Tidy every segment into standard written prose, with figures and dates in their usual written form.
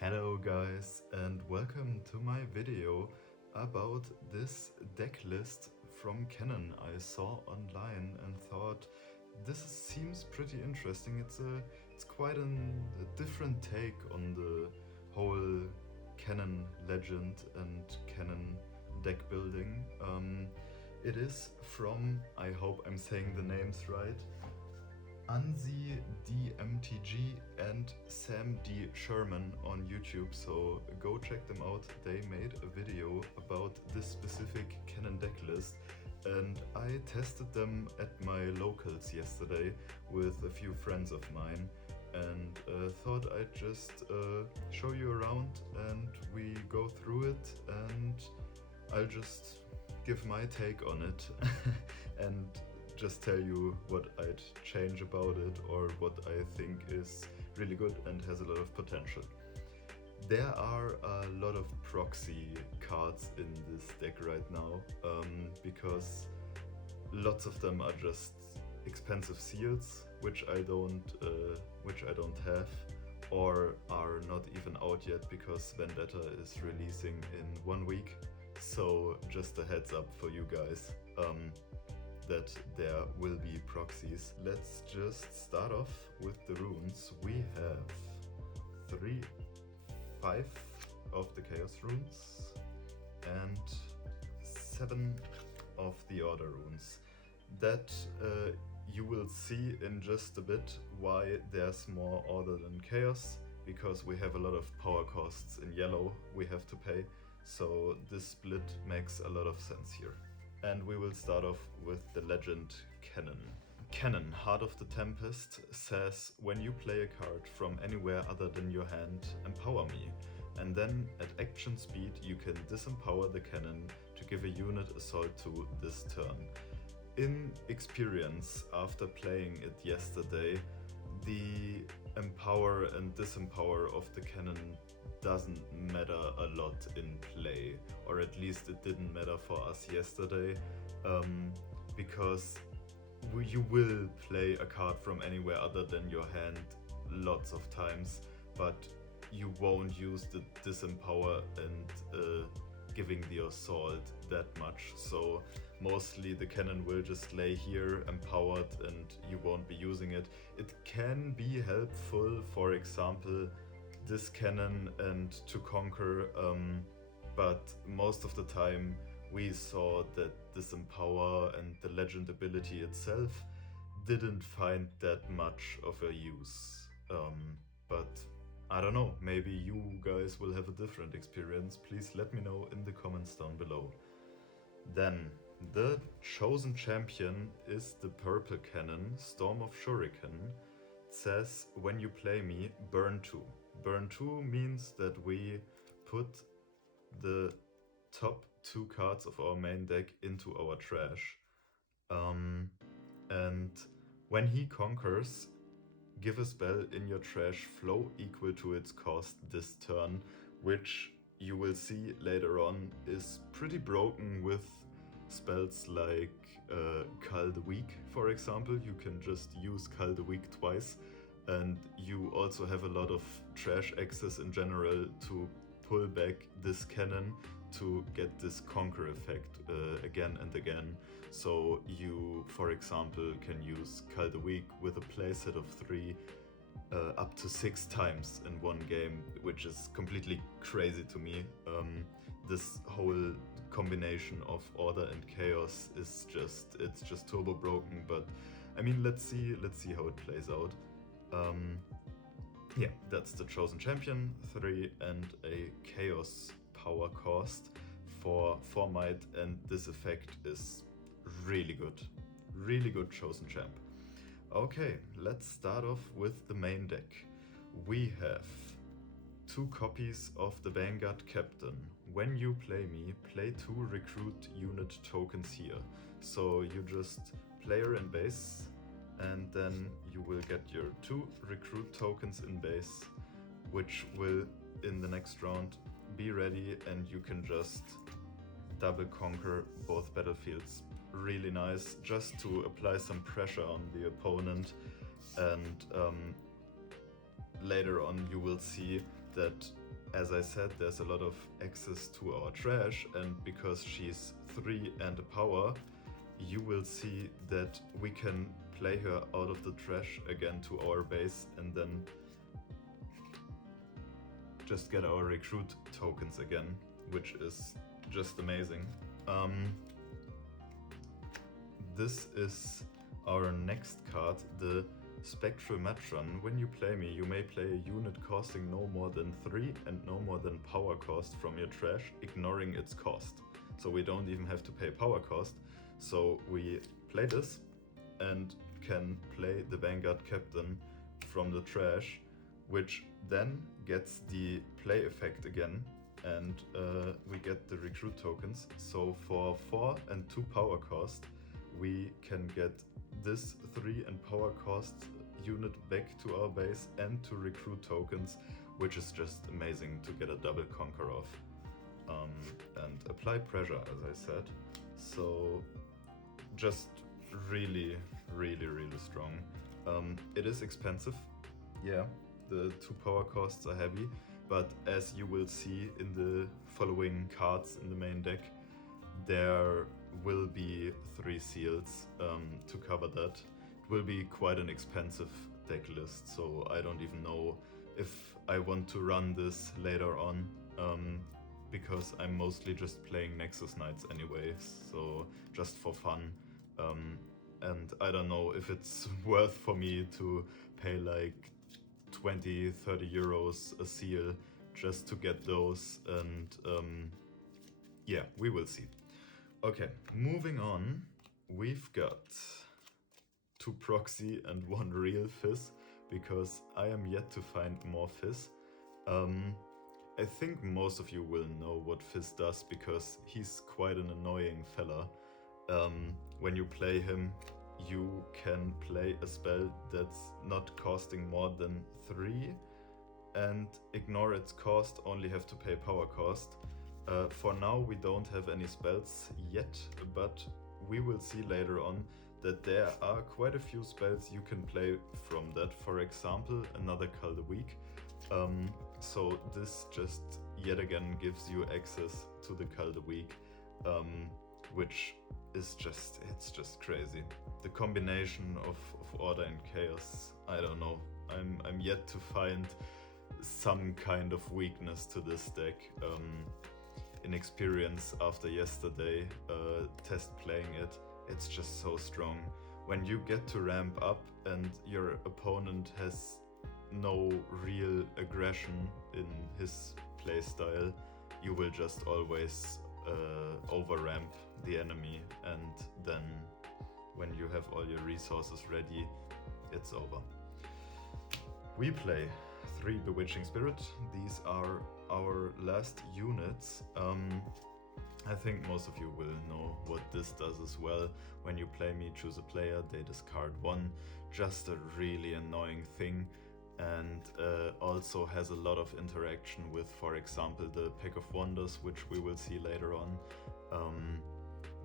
Hello guys and welcome to my video about this deck list from Canon I saw online and thought this seems pretty interesting. It's quite a different take on the whole Canon legend and Canon deck building. It is from, I hope I'm saying the names right, Anzi DMTG and Sam D. Sherman on YouTube, so go check them out. They made a video about this specific Canon deck list and I tested them at my locals yesterday with a few friends of mine and thought I'd just show you around and we go through it and I'll just give my take on it and just tell you what I'd change about it or what I think is really good and has a lot of potential. There are a lot of proxy cards in this deck right now because lots of them are just expensive seals, which I don't have, or are not even out yet because Vendetta is releasing in 1 week. So just a heads up for you guys. That there will be proxies. Let's just start off with the runes. We have 5 of the Chaos runes and 7 of the Order runes. That you will see in just a bit why there's more Order than Chaos, because we have a lot of power costs in yellow we have to pay, so this split makes a lot of sense here. And we will start off with the legend Cannon. Cannon, Heart of the Tempest, says when you play a card from anywhere other than your hand, empower me. And then at action speed you can disempower the cannon to give a unit assault to this turn. In experience, after playing it yesterday, the empower and disempower of the cannon doesn't matter a lot in play, or at least it didn't matter for us yesterday, because you will play a card from anywhere other than your hand lots of times, but you won't use the disempower and giving the assault that much, so mostly the cannon will just lay here empowered and you won't be using it. It can be helpful, for example, this cannon and to conquer, but most of the time we saw that disempower and the legend ability itself didn't find that much of a use. But I don't know, maybe you guys will have a different experience. Please let me know in the comments down below. Then the chosen champion is the purple cannon, Storm of Shuriken. It says when you play me, burn 2. Burn 2 means that we put the top 2 cards of our main deck into our trash. And when he conquers, give a spell in your trash flow equal to its cost this turn, which you will see later on is pretty broken with spells like Cull the Weak, for example. You can just use Cull the Weak twice, and you also have a lot of trash access in general to pull back this cannon to get this conquer effect again and again. So you, for example, can use Cull the Weak with a playset of 3 up to 6 times in one game, which is completely crazy to me. This whole combination of Order and Chaos is just turbo broken, but I mean, let's see how it plays out. Yeah, that's the chosen champion, 3 and a Chaos power cost for 4 might, and this effect is really good chosen champ. Okay, let's start off with the main deck. We have 2 copies of the Vanguard Captain. When you play me, play 2 recruit unit tokens here. So you just player in base, and then you will get your 2 recruit tokens in base, which will in the next round be ready, and you can just double conquer both battlefields. Really nice, just to apply some pressure on the opponent, and later on you will see that as I said, there's a lot of access to our trash, and because she's 3 and a power, you will see that we can play her out of the trash again to our base and then just get our recruit tokens again, which is just amazing. This is our next card, the Spectral Matron. When you play me, you may play a unit costing no more than 3 and no more than power cost from your trash, ignoring its cost. So we don't even have to pay power cost. So we play this and can play the Vanguard Captain from the trash, which then gets the play effect again, and we get the recruit tokens. So for 4 and 2 power cost, we can get this 3 and power cost unit back to our base and to recruit tokens, which is just amazing to get a double conquer of. And apply pressure, as I said. So just really strong. It is expensive, yeah, the 2 power costs are heavy, but as you will see in the following cards in the main deck, there will be 3 seals to cover that. It will be quite an expensive deck list, so I don't even know if I want to run this later on, because I'm mostly just playing Nexus Knights anyway, so just for fun. And I don't know if it's worth for me to pay like 20-30 euros a seal just to get those, and yeah, we will see. Okay, moving on, we've got 2 proxy and 1 real Fizz, because I am yet to find more Fizz. I think most of you will know what Fizz does, because he's quite an annoying fella. When you play him, you can play a spell that's not costing more than 3 and ignore its cost, only have to pay power cost. For now we don't have any spells yet, but we will see later on that there are quite a few spells you can play from that. For example, another Call the Week. So this just yet again gives you access to the Call the Week, which is just, it's just crazy. The combination of order and chaos, I don't know. I'm yet to find some kind of weakness to this deck. In experience after yesterday, test playing it, it's just so strong. When you get to ramp up and your opponent has no real aggression in his playstyle, you will just always over-ramp the enemy, and then when you have all your resources ready, it's over. We play 3 Bewitching Spirit. These are our last units. I think most of you will know what this does as well. When you play me, choose a player, they discard 1. Just a really annoying thing, and also has a lot of interaction with, for example, the Pack of Wonders, which we will see later on,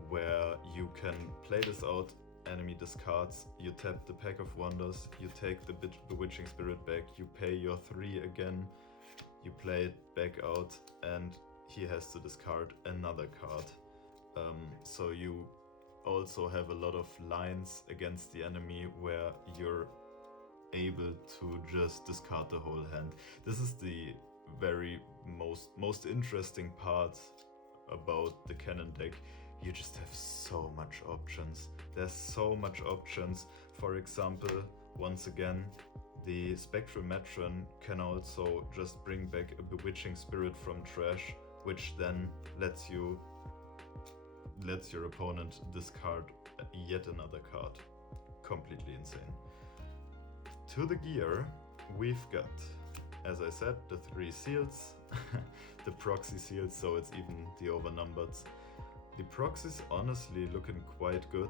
where you can play this out, enemy discards, you tap the Pack of Wonders, you take the Bewitching Spirit back, you pay your 3 again, you play it back out, and he has to discard another card. So you also have a lot of lines against the enemy where you're able to just discard the whole hand. This is the very most interesting part about the Cannon deck. You just have so much options. There's so much options. For example, once again, the Spectral Matron can also just bring back a Bewitching Spirit from trash, which then lets your opponent discard yet another card. Completely insane. To the gear, we've got, as I said, the 3 seals, the proxy seals, so it's even the overnumbered. The proxy's honestly looking quite good.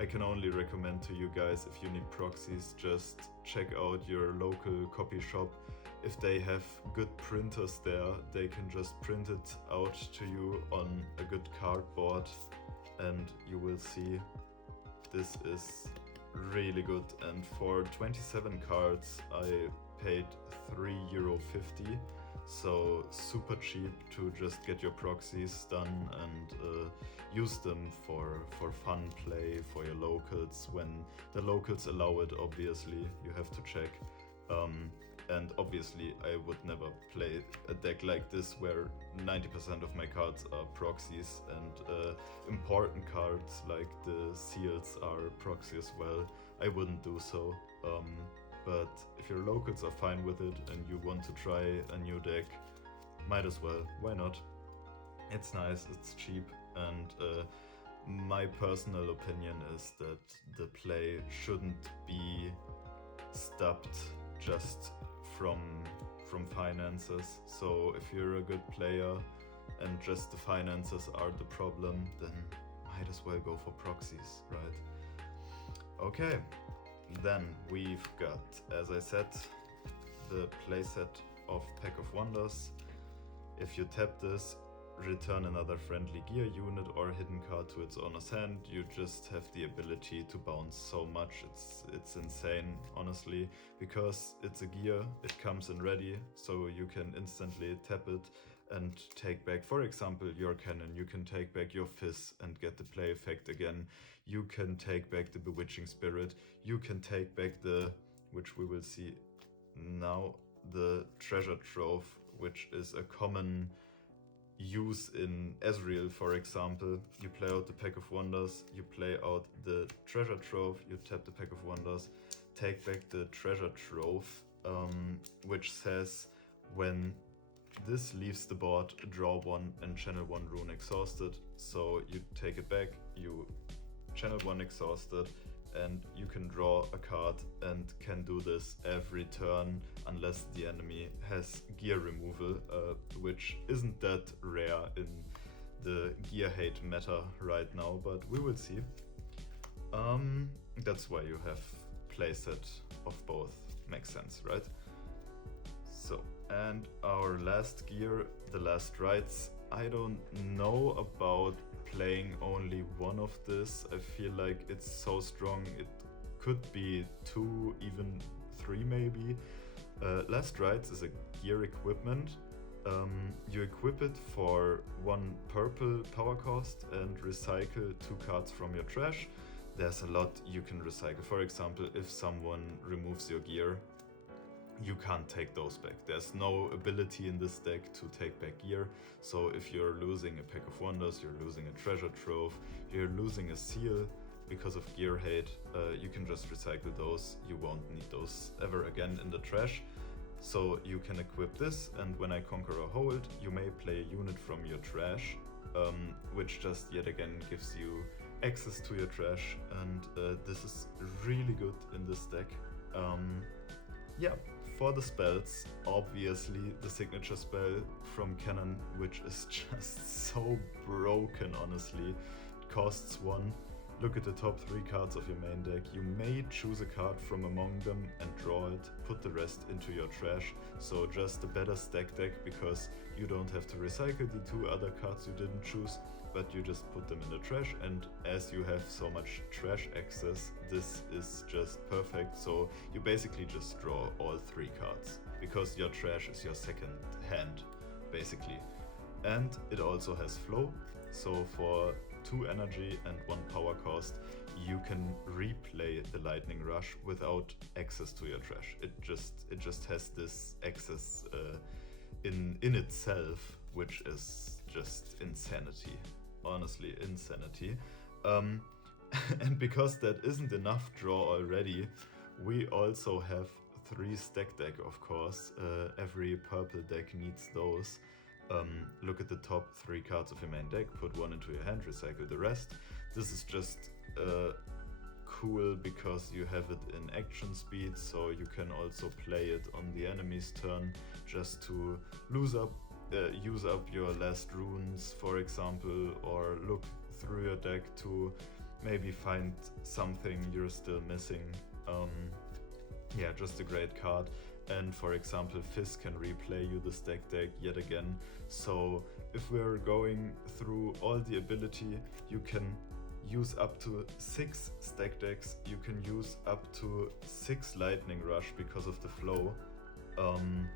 I can only recommend to you guys, if you need proxies, just check out your local copy shop. If they have good printers there, they can just print it out to you on a good cardboard, and you will see this is really good. And for 27 cards I paid €3.50, so super cheap to just get your proxies done and use them for fun play for your locals when the locals allow it. Obviously, you have to check. And obviously I would never play a deck like this where 90% of my cards are proxies and important cards like the seals are proxy as well. I wouldn't do so. But if your locals are fine with it and you want to try a new deck, might as well. Why not? It's nice, it's cheap, and my personal opinion is that the play shouldn't be stopped just from finances. So if you're a good player and just the finances are the problem, then might as well go for proxies, right? Okay, then we've got, as I said, the playset of Pack of Wonders. If you tap this, return another friendly gear unit or hidden card to its owner's hand. You just have the ability to bounce so much. It's insane, honestly, because it's a gear, it comes in ready, so you can instantly tap it and take back, for example, your cannon. You can take back your fizz and get the play effect again. You can take back the Bewitching Spirit. You can take back the, which we will see now, the Treasure Trove, which is a common use in Ezreal, for example. You play out the Pack of Wonders, you play out the Treasure Trove, you tap the Pack of Wonders, take back the Treasure Trove, which says when this leaves the board, draw one and channel one rune exhausted. So you take it back, you channel one exhausted, and you can draw a card and can do this every turn unless the enemy has gear removal, which isn't that rare in the gear hate meta right now, but we will see. That's why you have playset of both. Makes sense, right? So, and our last gear, the Last Rites. I don't know about playing only one of this. I feel like it's so strong. It could be 2, even 3 maybe. Last Rites is a gear equipment. You equip it for 1 purple power cost and recycle 2 cards from your trash. There's a lot you can recycle. For example, if someone removes your gear, you can't take those back. There's no ability in this deck to take back gear. So if you're losing a Pack of Wonders, you're losing a Treasure Trove, you're losing a seal because of gear hate, you can just recycle those. You won't need those ever again in the trash. So you can equip this, and when I conquer a hold, you may play a unit from your trash, which just yet again gives you access to your trash, and this is really good in this deck. Yeah, for the spells, obviously the signature spell from Kennen, which is just so broken, honestly. It costs 1. Look at the top 3 cards of your main deck. You may choose a card from among them and draw it, put the rest into your trash. So just a better stack deck, because you don't have to recycle the 2 other cards you didn't choose, but you just put them in the trash, and as you have so much trash access, this is just perfect. So you basically just draw all 3 cards, because your trash is your second hand, basically. And it also has flow, so for 2 energy and 1 power cost, you can replay the Lightning Rush without access to your trash. It just has this access in itself, which is just insanity. Honestly, insanity. And because that isn't enough draw already, we also have 3 stack deck, of course. Every purple deck needs those. Look at the top 3 cards of your main deck, put 1 into your hand, recycle the rest. This is just cool because you have it in action speed, so you can also play it on the enemy's turn just to use up your last runes, for example, or look through your deck to maybe find something you're still missing. Yeah, just a great card. And for example, Fizz can replay you the stack deck yet again. So if we're going through all the ability, you can use up to 6 stack decks, you can use up to 6 Lightning Rush because of the flow. um,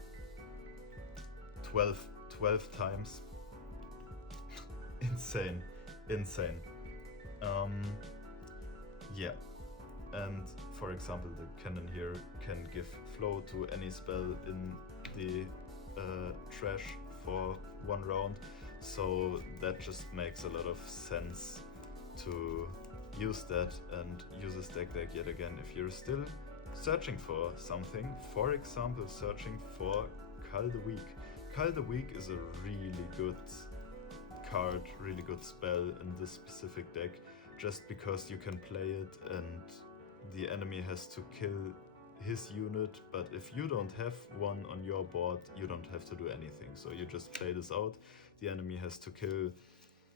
12 times. Insane. Yeah, and for example, the cannon here can give flow to any spell in the trash for 1 round, so that just makes a lot of sense to use that and use a stack deck yet again if you're still searching for something. For example, searching for Call the Weak. Call the Weak is a really good card, really good spell in this specific deck, just because you can play it and the enemy has to kill his unit, but if you don't have one on your board, you don't have to do anything. So you just play this out. The enemy has to kill,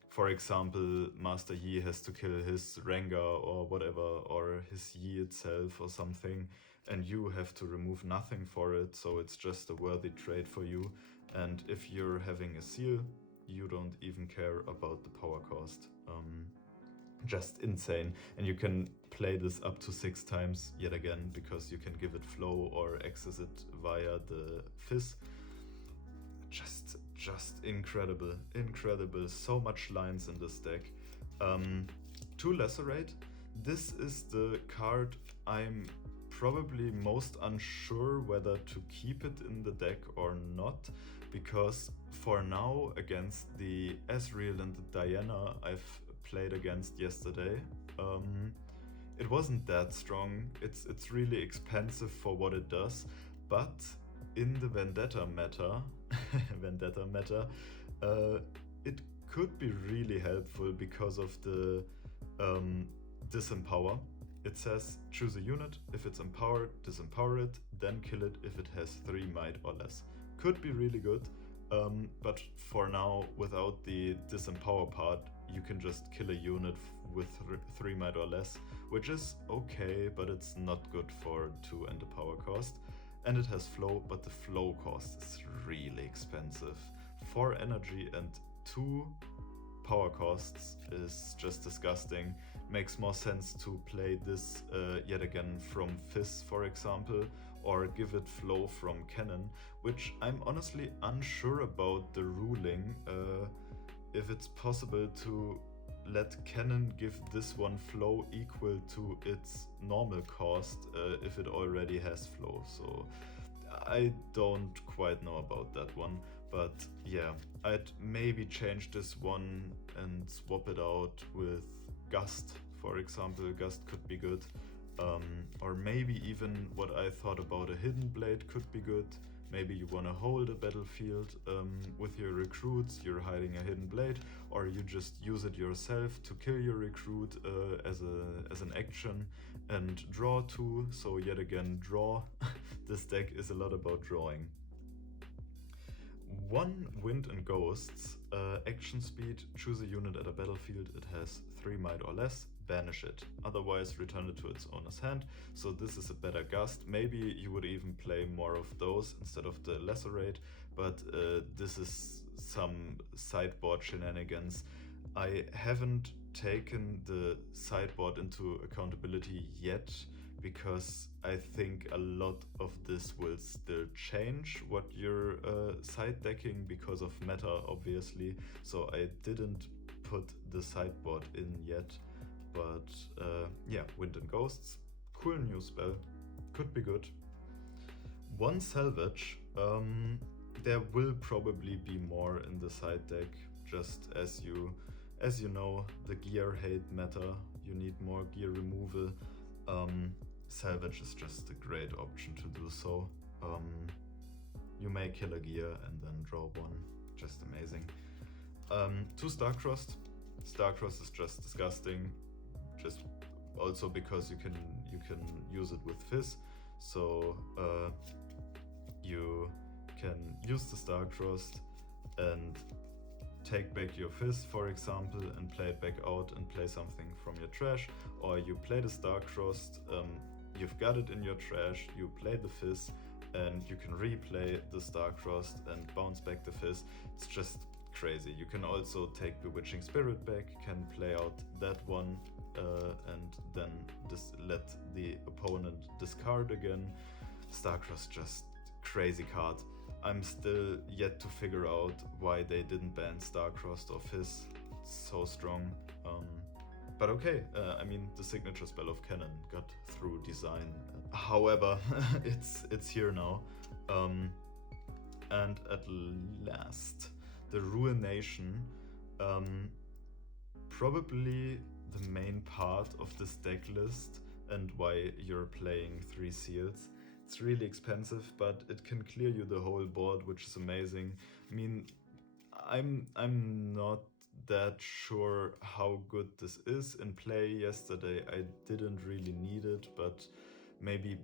for example, Master Yi has to kill his Rengar or whatever, or his Yi itself or something, and you have to remove nothing for it, so it's just a worthy trade for you. And if you're having a seal, you don't even care about the power cost. Just insane. And you can play this up to 6 times yet again, because you can give it flow or access it via the fizz. Just incredible. So much lines in this deck. To Lacerate, this is the card I'm probably most unsure whether to keep it in the deck or not, because for now, against the Ezreal and the Diana I've played against yesterday, it wasn't that strong. It's really expensive for what it does, but in the Vendetta meta, it could be really helpful because of the disempower. It says choose a unit, if it's empowered, disempower it, then kill it if it has 3 might or less. Could be really good, but for now, without the disempower part, you can just kill a unit with 3 might or less, which is okay, but it's not good for 2 and the power cost. And it has flow, but the flow cost is really expensive. 4 energy and 2 power costs is just disgusting. Makes more sense to play this yet again from Fizz, for example, or give it flow from Cannon, which I'm honestly unsure about the ruling, if it's possible to let Cannon give this one flow equal to its normal cost if it already has flow. So I don't quite know about that one, but yeah, I'd maybe change this one and swap it out with Gust, for example. Gust could be good, or maybe even what I thought about a Hidden Blade could be good. Maybe you want to hold a battlefield with your recruits, you're hiding a Hidden Blade, or you just use it yourself to kill your recruit as an action and draw 2, so yet again draw. This deck is a lot about drawing. 1 Wind and Ghosts, action speed, choose a unit at a battlefield, it has 3 might or less, banish it. Otherwise return it to its owner's hand, so this is a better Gust. Maybe you would even play more of those instead of the Lacerate, but this is some sideboard shenanigans. I haven't taken the sideboard into accountability yet, because I think a lot of this will still change what you're side decking because of meta, obviously, so I didn't put the sideboard in yet. But yeah, Wind and Ghosts, cool new spell, could be good. 1 Salvage, there will probably be more in the side deck, just as you know, the gear hate meta, you need more gear removal. Salvage is just a great option to do so. You may kill a gear and then draw 1, just amazing. 2 Starcrossed. Starcrossed is just disgusting, just also because you can use it with Fizz, so you can use the Starcrossed and take back your Fizz, for example, and play it back out and play something from your trash, or you play the Starcrossed, you've got it in your trash, you play the Fizz, and you can replay the Starcrossed and bounce back the Fizz. It's just crazy. You can also take Bewitching Spirit back, can play out that one, and then let the opponent discard again. Starcrossed just crazy card. I'm still yet to figure out why they didn't ban Starcrossed off his. So strong. But okay, I mean, the signature spell of Kennen got through design. However, it's here now. And at last, the Ruination. Probably the main part of this deck list and why you're playing 3 seals. It's really expensive, but it can clear you the whole board, which is amazing. I mean, I'm not that sure how good this is in play. Yesterday I didn't really need it, but maybe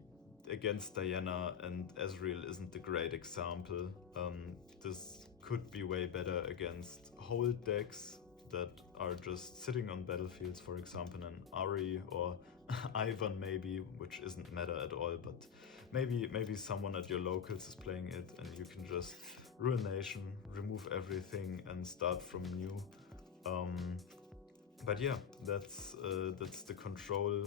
against Diana and Ezreal isn't a great example. This could be way better against hold decks that are just sitting on battlefields, for example an Ari or Ivan maybe, which isn't meta at all, but maybe someone at your locals is playing it and you can just Ruination, remove everything and start from new. But yeah, that's the control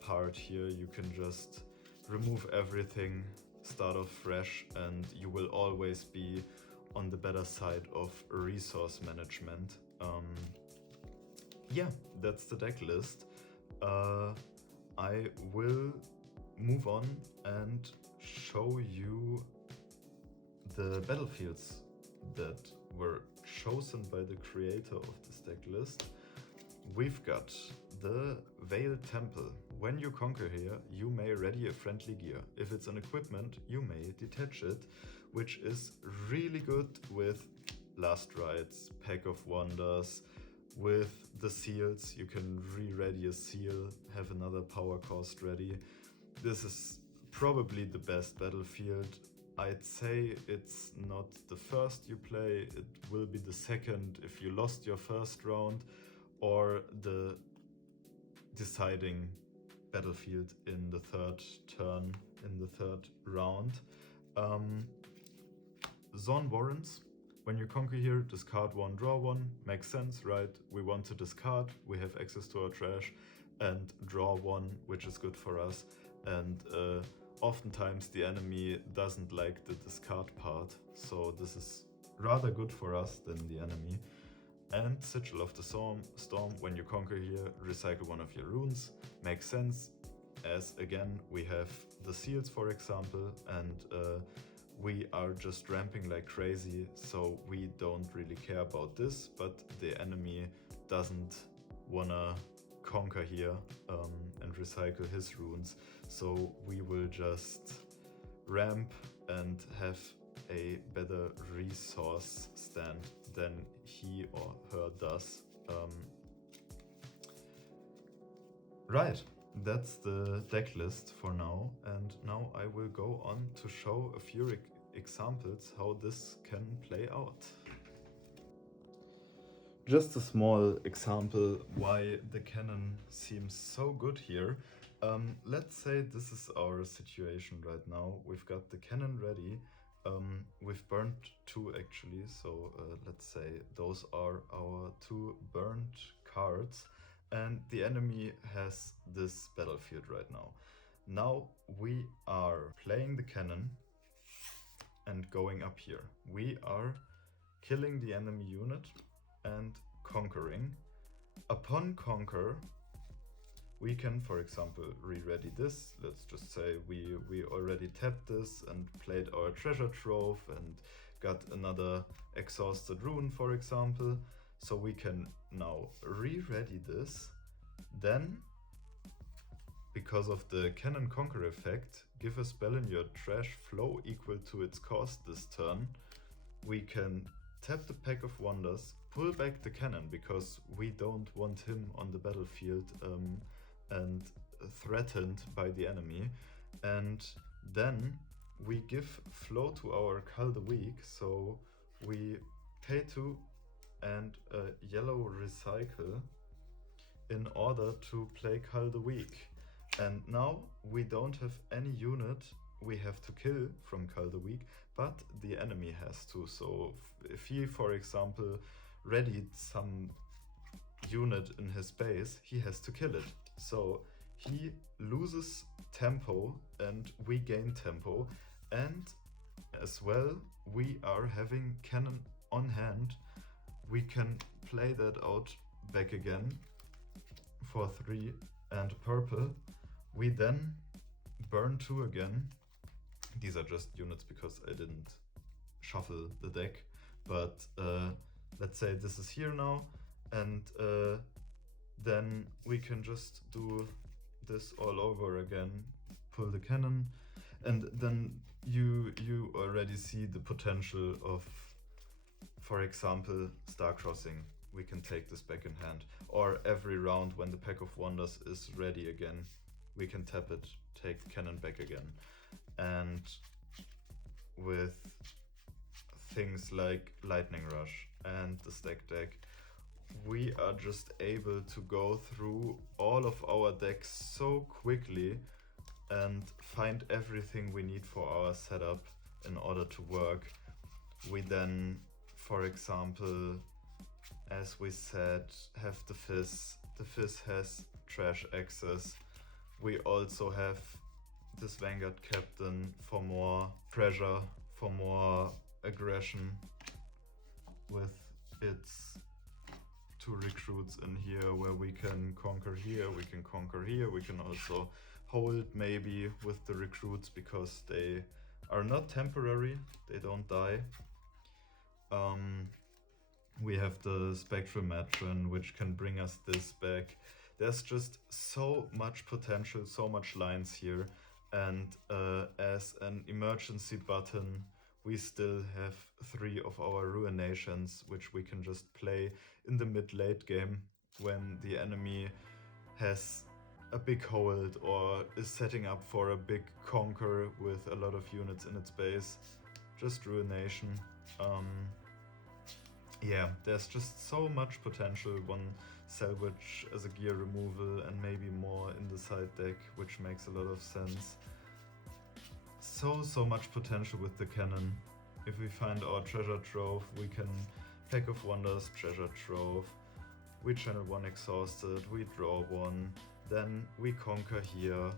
part here. You can just remove everything, start off fresh, and you will always be on the better side of resource management. Yeah, that's the deck list. I will move on and show you the battlefields that were chosen by the creator of this deck list. We've got the Veil Temple. When you conquer here, you may ready a friendly gear. If it's an equipment, you may detach it, which is really good with Last Rites, Pack of Wonders. With the seals, you can re-ready a seal, have another power cost ready. This is probably the best battlefield. I'd say it's not the first you play, it will be the second if you lost your first round, or the deciding battlefield in the third turn, in the third round. Zone Warrants. When you conquer here, discard 1, draw 1. Makes sense, right? We want to discard, we have access to our trash, and draw 1, which is good for us. And oftentimes the enemy doesn't like the discard part, so this is rather good for us than the enemy. And Sigil of the Storm. When you conquer here, recycle 1 of your runes. Makes sense, as again we have the seals, for example, and we are just ramping like crazy, so we don't really care about this, but the enemy doesn't wanna conquer here and recycle his runes, so we will just ramp and have a better resource stand than he or her does. Right. That's the deck list for now, and now I will go on to show a few examples how this can play out. Just a small example why the Kennen seems so good here. Let's say this is our situation right now. We've got the Kennen ready. We've burned 2 actually, so let's say those are our 2 burned cards. And the enemy has this battlefield right now. Now we are playing the Kennen and going up here. We are killing the enemy unit and conquering. Upon conquer, we can, for example, re-ready this. Let's just say we already tapped this and played our treasure trove and got another exhausted rune, for example. So we can now re-ready this, then, because of the Kennen Conquer effect, give a spell in your trash flow equal to its cost this turn. We can tap the Pack of Wonders, pull back the Kennen because we don't want him on the battlefield and threatened by the enemy. And then we give flow to our Call the Weak, so we pay 2 and a yellow recycle in order to play Call the Weak. And now we don't have any unit we have to kill from Call the Weak, but the enemy has to. So if he, for example, readied some unit in his base, he has to kill it. So he loses tempo and we gain tempo, and as well, we are having cannon on hand. We can play that out back again for 3 and purple. We then burn 2 again. These are just units because I didn't shuffle the deck, but let's say this is here now, and then we can just do this all over again, pull the cannon, and then you already see the potential of, for example, Star Crossing. We can take this back in hand, or every round when the Pack of Wonders is ready again, we can tap it, take cannon back again. And with things like Lightning Rush and the stack deck, we are just able to go through all of our decks so quickly and find everything we need for our setup in order to work. We then, for example, as we said, have the Fizz. The Fizz has trash access. We also have this Vanguard Captain for more pressure, for more aggression with its 2 recruits in here, where we can conquer here, we can conquer here, we can also hold maybe with the recruits because they are not temporary, they don't die. We have the Spectral Matron, which can bring us this back. There's just so much potential, so much lines here, and as an emergency button, we still have 3 of our Ruinations, which we can just play in the mid-late game when the enemy has a big hold or is setting up for a big conquer with a lot of units in its base. Just Ruination. Yeah, there's just so much potential. 1 salvage as a gear removal and maybe more in the side deck, which makes a lot of sense. So much potential with the cannon. If we find our treasure trove, we can Pack of Wonders, treasure trove. We channel 1 exhausted, we draw 1, then we conquer here,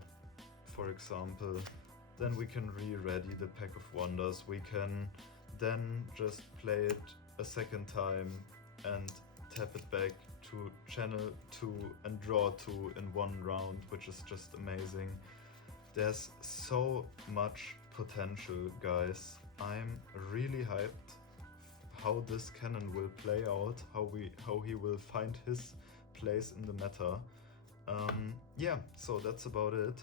for example. Then we can re-ready the Pack of Wonders. We can then just play it a second time and tap it back to channel 2 and draw 2 in 1 round, which is just amazing. There's so much potential, guys. I'm really hyped how this cannon will play out, how he will find his place in the meta. Yeah, so that's about it.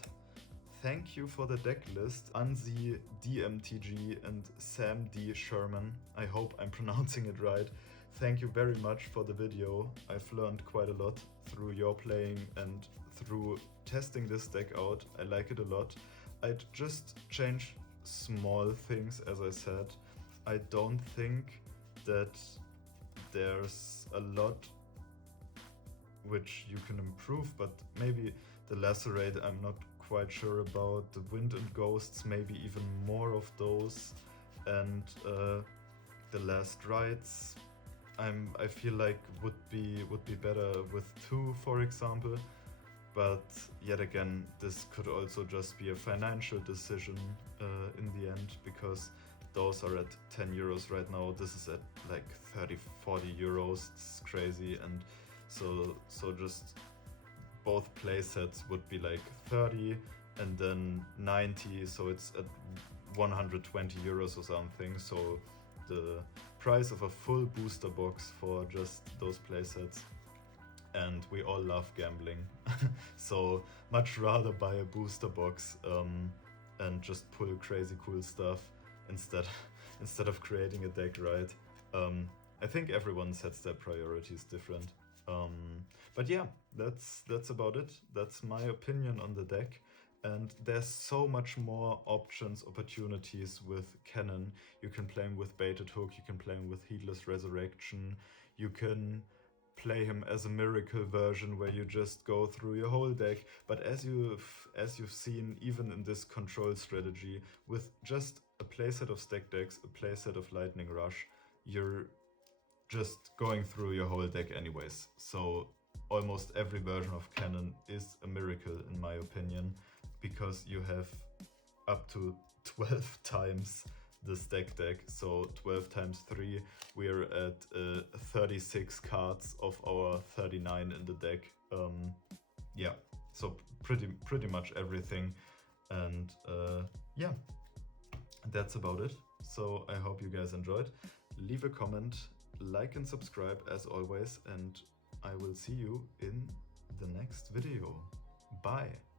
Thank you for the deck list, Anzi DMTG and Sam D. Sherman. I hope I'm pronouncing it right. Thank you very much for the video. I've learned quite a lot through your playing and through testing this deck out. I like it a lot. I'd just change small things, as I said. I don't think that there's a lot which you can improve, but maybe the Lacerate I'm not quite sure about. The Wind and Ghosts, maybe even more of those, and the Last Rites I feel like would be better with 2, for example. But yet again, this could also just be a financial decision in the end, because those are at 10 euros right now. This is at like 30-40 euros. It's crazy. And so just both playsets would be like 30 and then 90, so it's at 120 euros or something. So the price of a full booster box for just those playsets. And we all love gambling, so much rather buy a booster box and just pull crazy cool stuff instead of creating a deck, right? I think everyone sets their priorities different. But yeah, that's about it. That's my opinion on the deck. And there's so much more options, opportunities with Cannon. You can play him with Baited Hook, you can play him with Heedless Resurrection, you can play him as a miracle version where you just go through your whole deck. But as you've seen, even in this control strategy, with just a playset of stack decks, a playset of Lightning Rush, you're just going through your whole deck anyways. So almost every version of Cannon is a miracle in my opinion, because you have up to 12 times this deck. So 12 times 3, we're at 36 cards of our 39 in the deck. Yeah, so pretty much everything. And yeah, that's about it. So I hope you guys enjoyed. Leave a comment, like and subscribe as always, and I will see you in the next video. Bye!